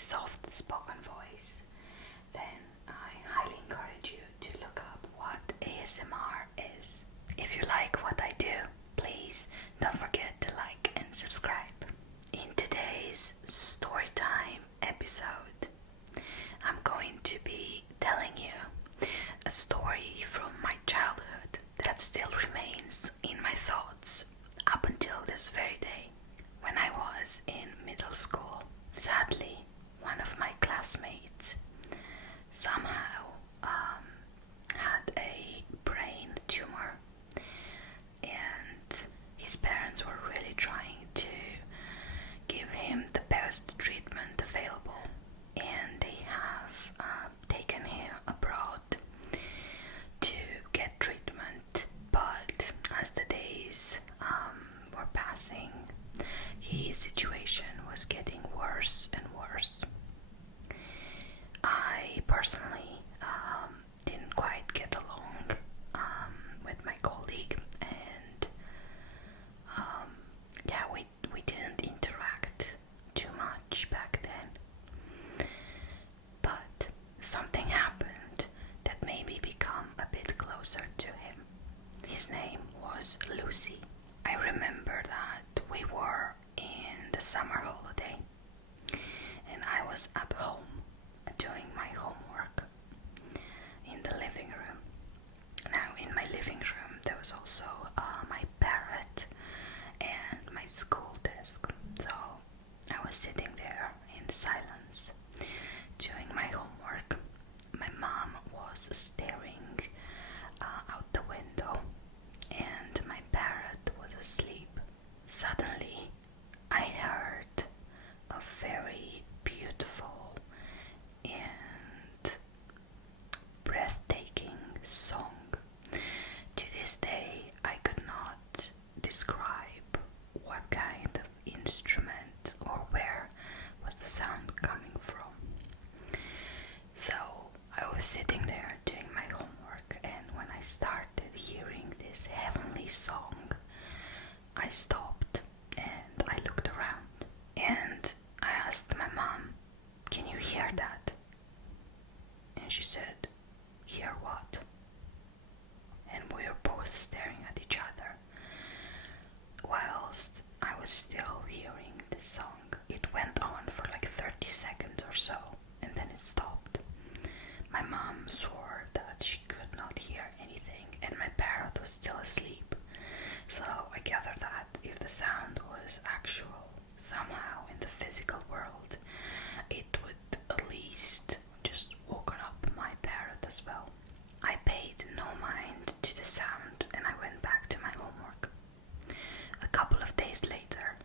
soft-spoken voice, then I highly encourage you to look up what ASMR is. If you like what I do, please don't forget to like and subscribe. In today's storytime episode, I'm going to be telling you a story from my childhood that still remains in my thoughts up until this very day. When I was in middle school, sadly, one of my classmates somehow had a brain tumor, and his parents were really trying to give him the best treatment available, and they have taken him abroad to get treatment. But as the days were passing, his situation was getting worse and worse. I personally didn't quite get along with my colleague, and we didn't interact too much back then. But something happened that made me become a bit closer to him. His name was Luci. I remember that we were in the summer holiday, and I was at home doing my homework in the living room. Now, in my living room, there was also my parrot and my school desk. So I was sitting there in silence doing my homework. My mom was staring out the window, and my parrot was asleep. Suddenly, I heard a very beautiful and breathtaking song. To this day, I could not describe what kind of instrument or where was the sound coming from. So I was sitting there doing my homework, and when I started hearing this heavenly song, I stopped and I looked around, and I asked my mom, "Can you hear that?" And she said, "Hear what?" And we were both staring at each other whilst I was still hearing this song. It went on for like 30 seconds or so, and then it stopped. My mom swore that she could not hear anything, and my parrot was still asleep. So I gathered that if the sound was actual somehow in the physical world, it would at least just woken up my parrot as well. I paid no mind to the sound, and I went back to my homework. A couple of days later,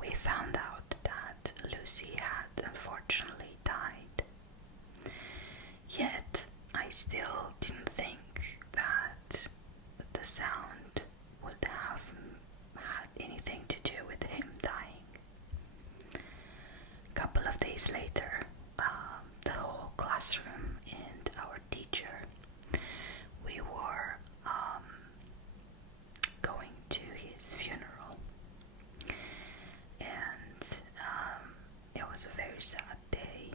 we found out that Luci had unfortunately died. Yet, I still didn't think that the sound would have had anything to do with him dying. A couple of days later, the whole classroom and our teacher, we were going to his funeral, and it was a very sad day,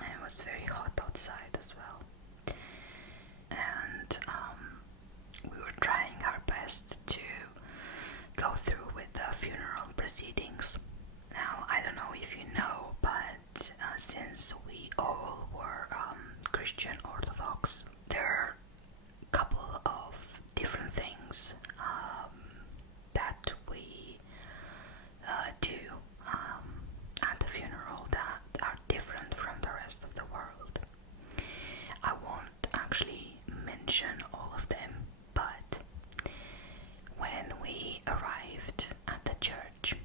and it was very hot outside as well, and we were trying our best to go through with the funeral proceedings. Now, I don't know if you know, but since we all were Christian Orthodox, there are a couple of different things that we do at the funeral that are different from the rest of the world. I won't actually mention all of them, but when we arrived at the church,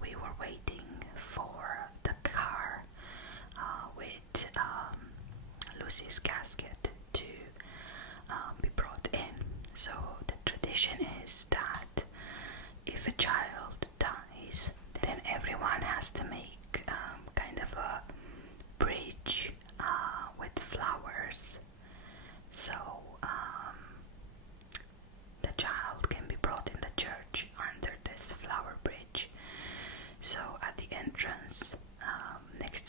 we were waiting for the car with Luci's casket to be brought in. So the tradition is that if a child dies, then everyone has to make kind of a bridge with flowers, so the child can be brought in the church under this flower bridge. So at the entrance, next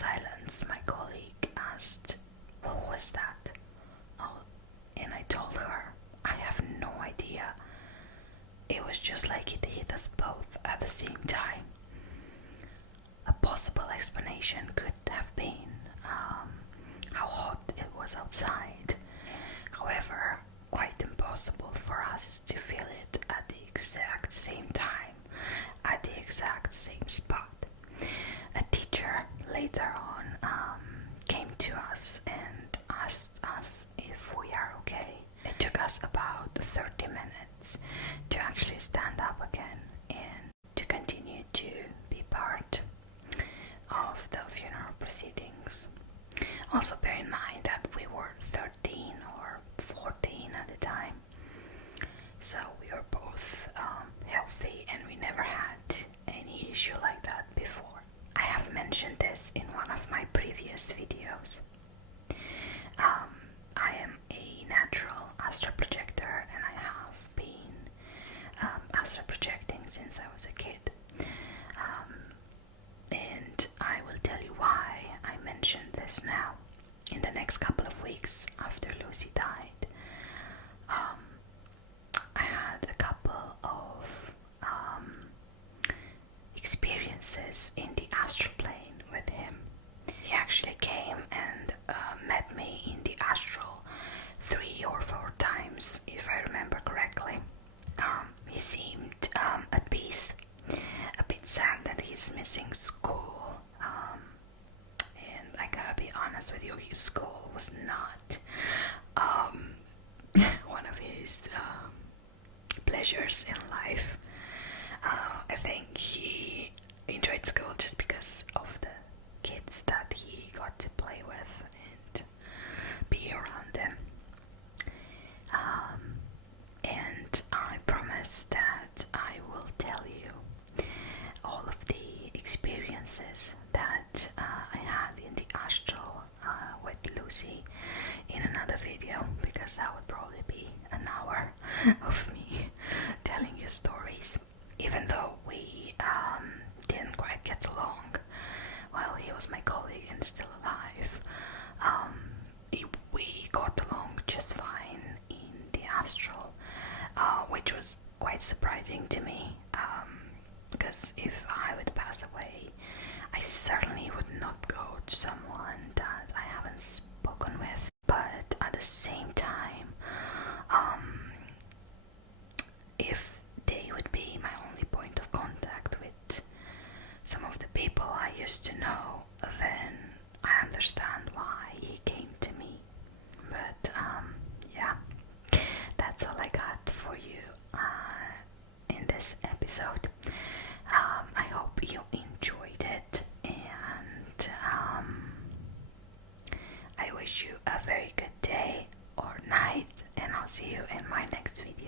silence, my colleague asked, "What was that?" Oh, and I told her, "I have no idea. It was just like it hit us both at the same time." A possible explanation could have been how hot it was outside. However, quite impossible for us to feel it at the exact same time, at the exact same spot. A teacher later on came to us and asked us if we are okay. It took us about 30 minutes to actually stand up again and to continue to be part of the funeral proceedings. Also bear in mind that we were 13 or 14 at the time, so we were both healthy and we never had any issue like that before. I have mentioned this in one of my previous videos. I am a natural astral projector and I have been astral projecting since I was a kid. And I will tell you why I mentioned this now. In the next couple of weeks after Luci died, I had a couple of experiences in the astral plane with him. He actually came and met me in the astral 3 or 4 times, if I remember correctly. He seemed at peace, a bit sad that he's missing school, and I gotta be honest with you, his school was not one of his pleasures in life. I think he enjoyed school just because of the kids that he got to play with and be around them. And I promise that I will tell you all of the experiences that I had in the astral with Luci in another video, because that would probably be an hour of me telling you stories. Even though we didn't quite get along while he was my colleague and still alive, we got along just fine in the astral, which was quite surprising to me, because if I would pass away, I certainly would not go to someone that I haven't spoken with. But at the same time, if they would be my only point of contact with some of the people I used to know, then I understand why he came to me. But yeah, that's all I got for you in this episode. I hope you enjoyed it, and I wish you a very good day or night, and I'll see you in my next video.